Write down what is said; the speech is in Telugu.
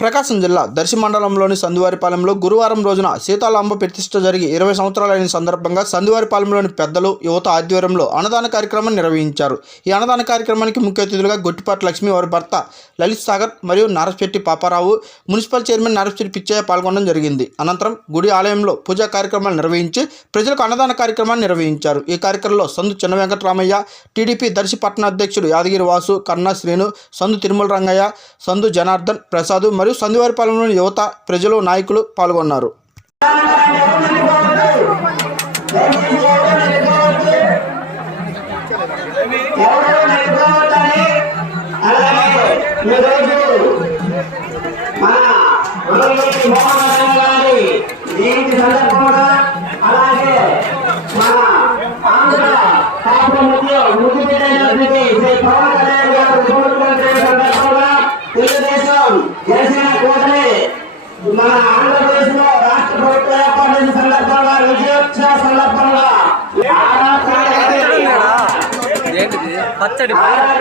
ప్రకాశం జిల్లా దర్శి మండలంలోని సందువారిపాలెంలో గురువారం రోజున సీతాలాంబ ప్రతిష్ట జరిగి ఇరవై సంవత్సరాలైన సందర్భంగా సందువారిపాలెంలోని పెద్దలు యువత ఆధ్వర్యంలో అన్నదాన కార్యక్రమం నిర్వహించారు. ఈ అన్నదాన కార్యక్రమానికి ముఖ్య అతిథులుగా గొట్టిపాటి లక్ష్మి వారి భర్త లలిత్ సాగర్ మరియు నారస్పెట్టి పాపారావు మున్సిపల్ చైర్మన్ నారస్పెట్టి పిచ్చయ్య పాల్గొనడం జరిగింది. అనంతరం గుడి ఆలయంలో పూజా కార్యక్రమాలు నిర్వహించి ప్రజలకు అన్నదాన కార్యక్రమాన్ని నిర్వహించారు. ఈ కార్యక్రమంలో సందు చిన్న వెంకటరామయ్య టీడీపీ దర్శి పట్టణ అధ్యక్షుడు యాదగిరి వాసు కన్నా శ్రీను సందు తిరుమల రంగయ్య సందు జనార్దన్ ప్రసాద్ మరియు సందివారిపాలెంలోని యువత ప్రజలు నాయకులు పాల్గొన్నారు. అలాగే మన అలాగే మన ఆంధ్ర మన ఆంధ్రప్రదేశ్ లో రాష్ట్ర ప్రభుత్వ ఏర్పాటు సందర్భంగా విజయోత్సవ సందర్భంగా ఆరా కార్యక్రమాలు ఏంటిది పచ్చడి బాబు